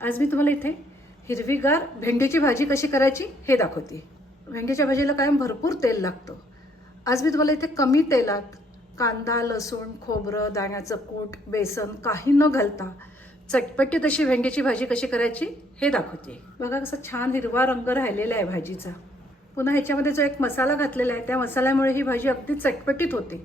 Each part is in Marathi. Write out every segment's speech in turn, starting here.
आज मी तुम्हाला इथे हिरवीगार भेंडीची भाजी कशी करायची हे दाखवते. भेंडीच्या भाजीला कायम भरपूर तेल लागतं. आज मी तुम्हाला इथे कमी तेलात कांदा लसूण खोबरं दाण्याचं कूट बेसन काही न घालता चटपटीत अशी भेंडीची भाजी कशी करायची हे दाखवते. बघा कसं छान हिरवा रंग राहिलेला आहे भाजीचा. पुन्हा ह्याच्यामध्ये जो एक मसाला घातलेला आहे त्या मसाल्यामुळे ही भाजी अगदी चटपटीत होते.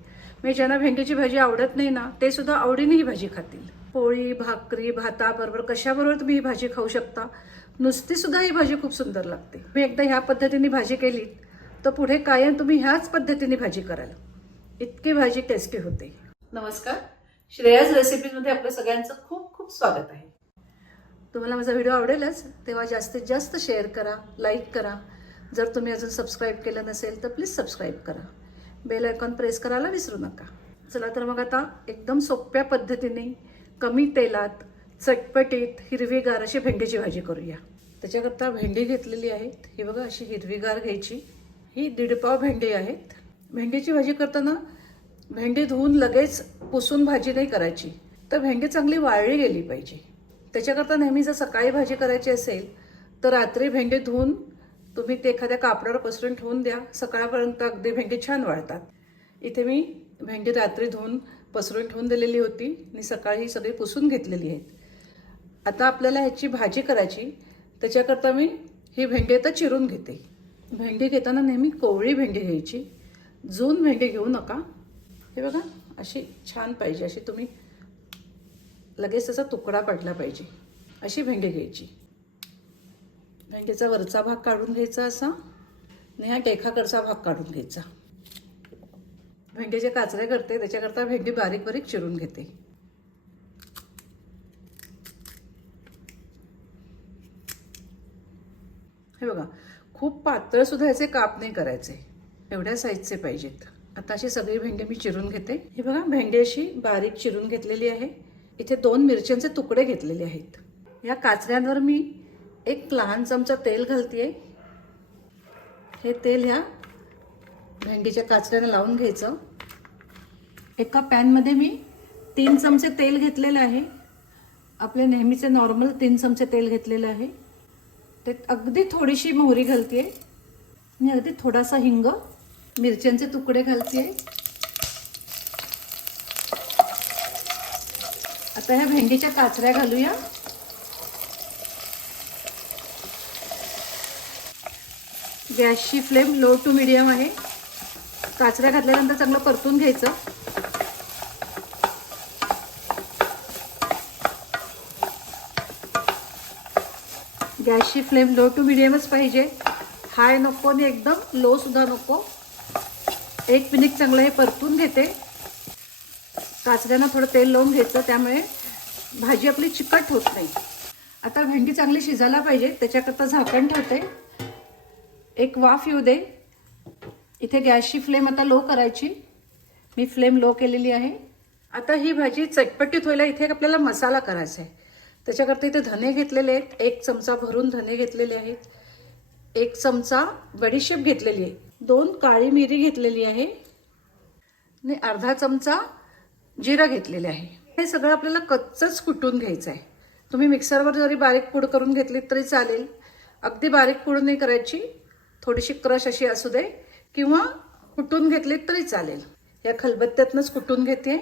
म्हणजे ज्यांना भेंडीची भाजी आवडत नाही ना ते सुद्धा आवडीने ही भाजी खातील. पोळी भाकरी भाताबरोबर कशाबरोबर तुम्ही ही भाजी खाऊ शकता. नुसती सुद्धा ही भाजी खूप सुंदर लागते. मी एकदा ह्या पद्धतीने भाजी केली तर पुढे कायम तुम्ही ह्याच पद्धतीने भाजी कराल इतकी भाजी टेस्टी होते. नमस्कार. श्रेयाज रेसिपीजमध्ये आपलं सगळ्यांचं खूप खूप स्वागत आहे. तुम्हाला माझा व्हिडिओ आवडेलच तेव्हा जास्तीत जास्त शेअर करा लाईक करा. जर तुम्ही अजून सबस्क्राईब केलं नसेल तर प्लीज सबस्क्राईब करा. बेल आयकॉन प्रेस करायला विसरू नका. चला तर मग आता एकदम सोप्या पद्धतीने कमी तेलात चटपटीत हिरवीगार अशी भेंडीची भाजी करूया. त्याच्याकरता भेंडी घेतलेली आहेत. ही बघा अशी हिरवीगार घ्यायची. ही दीडपाव भेंडी आहेत. भेंडीची भाजी करताना भेंडी धुवून लगेच पुसून भाजी नाही करायची. तर भेंडी चांगली वाळली गेली पाहिजे. त्याच्याकरता नेहमी जर सकाळी भाजी करायची असेल तर रात्री भेंडी धुवून तुम्ही ते एखाद्या कापडावर पसरून ठेवून द्या. सकाळपर्यंत अगदी भेंडी छान वाळतात. इथे मी भेंडी रात्री धुवून पसरून ठेवून दिलेली होती. आणि सकाळी ही सगळी पुसून घेतलेली आहेत. आता आपल्याला ह्याची भाजी करायची. त्याच्याकरता मी ही भेंडी आता चिरून घेते. भेंडी घेताना नेहमी कोवळी भेंडी घ्यायची. जून भेंडी घेऊ नका. हे बघा अशी छान पाहिजे. अशी तुम्ही लगेच त्याचा तुकडा पडला पाहिजे. अशी भेंडी घ्यायची. भेंडीचा वरचा भाग काढून घ्यायचा असा आणि हा टेखाकडचा भाग काढून घ्यायचा. भेंडीचे काचरे करते त्याच्याकरता भेंडी बारीक बारीक चिरून घेते. हे बघा खूप पातळ सुद्धा याचे काप नाही करायचे. एवढ्या साईजचे पाहिजेत. आता अशी सगळी भेंडी मी चिरून घेते. हे बघा भेंडी अशी बारीक चिरून घेतलेली आहे. इथे दोन मिरच्यांचे तुकडे घेतलेले आहेत. या काचऱ्यांवर मी एक लहान चमचा तेल घालते हे तेल ह्या भेंडीच्या काचऱ्यानं लावून घ्यायचं. एका पॅनमध्ये मी तीन चमचे तेल घेतलेलं आहे. आपले नेहमीचे नॉर्मल तीन चमचे तेल घेतलेलं आहे. ते अगदी थोडीशी मोहरी घालते आणि अगदी थोडासा हिंग मिरच्यांचे तुकडे घालते आता ह्या भेंडीच्या काचऱ्या घालूया. गॅसची फ्लेम लो टू मिडियम आहे. काचऱ्या घातल्यानंतर चांगलं परतून घ्यायचं. गॅसची फ्लेम लो टू मिडियमच पाहिजे. हाय नको आणि एकदम लो सुद्धा नको. एक मिनिट चांगलं हे परतून घेते. काचऱ्यानं थोडं तेल लावून घ्यायचं त्यामुळे भाजी आपली चिकट होत नाही. आता भेंडी चांगली शिजायला पाहिजे त्याच्याकरता झाकण ठेवते. एक वाफ येऊ दे. इथे गॅसची फ्लेम आता लो करायची. मी फ्लेम लो केलेली आहे. आता ही भाजी चटपटीत व्हायला इथे एक आपल्याला मसाला करायचा आहे. त्याच्याकरता इथे धने घेतलेले आहेत. एक चमचा भरून धने घेतलेले आहेत. एक चमचा बडीशेप घेतलेली आहे. दोन काळी मिरी घेतलेली आहे. आणि अर्धा चमचा जिरा घेतलेले आहे. हे सगळं आपल्याला कच्चंच कुटून घ्यायचं आहे. तुम्ही मिक्सरवर जरी बारीक पूड करून घेतली तरी चालेल. अगदी बारीक पूड नाही करायची. थोडीशी क्रश अशी असू दे. किंवा कुटून घेतली तरी चालेल. या खलबत्त्यातनंच कुटून घेते?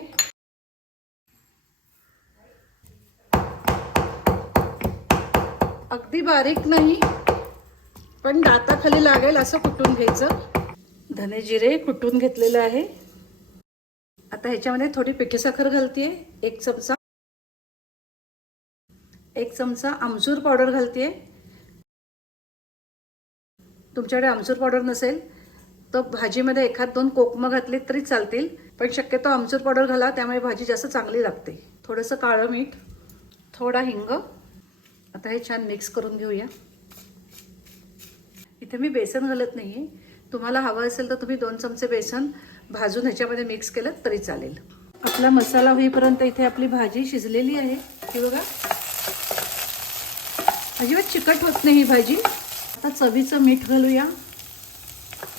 अगदी बारीक नाही पण दाताखाली लागेल असं कुटून घ्यायचं? धने जिरे कुटून घेतलेलं आहे? आता ह्याच्यामध्ये थोडी पिठी साखर घालते एक चमचा. एक चमचा आमचूर पावडर घालते तुमच्याकडे आमचूर पावडर नसेल तर भाजीमध्ये एखाद दोन कोकमं घातलीत तरी चालतील पण शक्यतो आमचूर पावडर घाला त्यामुळे भाजी जास्त चांगली लागते. थोडंसं काळं मीठ थोडा हिंग. आता हे छान मिक्स करून घेऊया. इथे मी बेसन घालत नाही आहे तुम्हाला हवं असेल तर तुम्ही दोन चमचे बेसन भाजून ह्याच्यामध्ये मिक्स केलं तरी चालेल. आपला मसाला होईपर्यंत इथे आपली भाजी शिजलेली आहे. ही बघा. अजिबात चिकट होत नाही ही भाजी. आता चवीचं मीठ घालूया.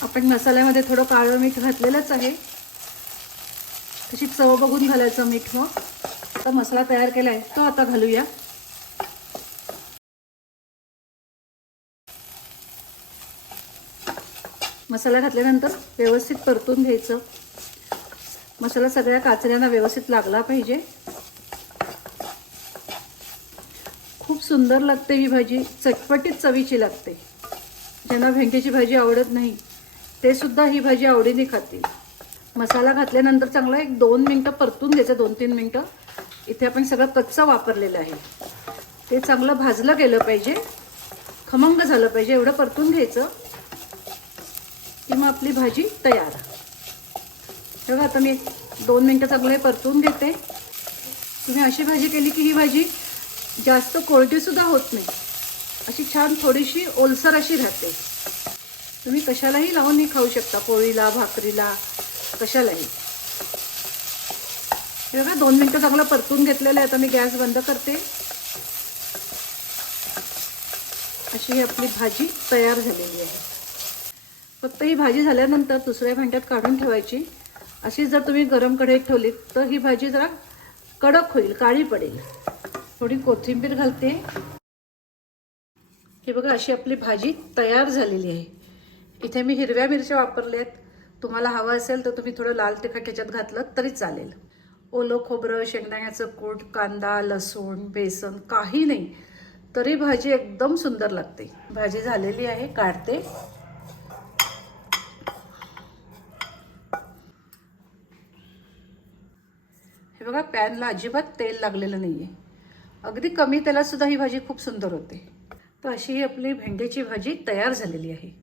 आपण मसाल्यामध्ये थोडं काळं मीठ घातलेलंच आहे. तशी चव बघून घालायचं मीठ मग. आता मसाला तयार केला आहे तो आता घालूया. मसाला घातल्यानंतर व्यवस्थित परतून घ्यायचं. मसाला सगळ्या काचऱ्यांना व्यवस्थित लागला पाहिजे. खूप सुंदर लागते ही भाजी चटपटीत चवीची लागते. ज्यांना भेंडीची भाजी आवडत नाही ते सुद्धा ही भाजी आवडीने खातील मसाला घातल्यानंतर चांगला एक दोन मिनटं परतून घ्यायचं दोन तीन मिनटं. इथे आपण सगळं कच्चं वापरलेलं आहे. ते चांगलं भाजलं गेलं पाहिजे. खमंग झालं पाहिजे एवढं परतून घ्यायचं की मग आपली भाजी तयार. बघा आता मी दोन मिनटं चांगले परतून घेते. तुम्ही अशी भाजी केली की ही भाजी जास्त कोरडीसुद्धा होत नाही. अशी छान थोडीशी ओलसर अशी राहते. तुम्ही कशालाही लावून खाऊ शकता पोळीला भाकरीला कशालाही. हे बघा दोन मिनटं चांगलं परतून घेतलेलं आहे आता मी गॅस बंद करते. अशी ही आपली भाजी तयार झालेली आहे. फक्त ही भाजी झाल्यानंतर दुसऱ्या भांड्यात काढून ठेवायची. अशी जर तुम्ही गरम कढईत ठेवली तर ही भाजी जरा कडक होईल काळी पडेल. थोडी कोथिंबीर घालते. हे बघा अशी आपली भाजी तयार झालेली आहे. इथे मी हिरव्या मिरच्या वापरल्यात. तुम्हाला हवं असेल तर तुम्ही थोडं लाल तिखट ह्याच्यात घातलं तरी चालेल. ओलं खोबरं शेंगदाण्याचं कूट कांदा लसूण बेसन काही नाही तरी भाजी एकदम सुंदर लागते. भाजी झालेली आहे काढते. हे बघा पॅनला अजिबात तेल लागलेलं नाही आहे अगदी कमी तेलात सुद्धा ही भाजी खूप सुंदर होते. तर अशी ही आपली भेंडीची भाजी तयार झालेली आहे.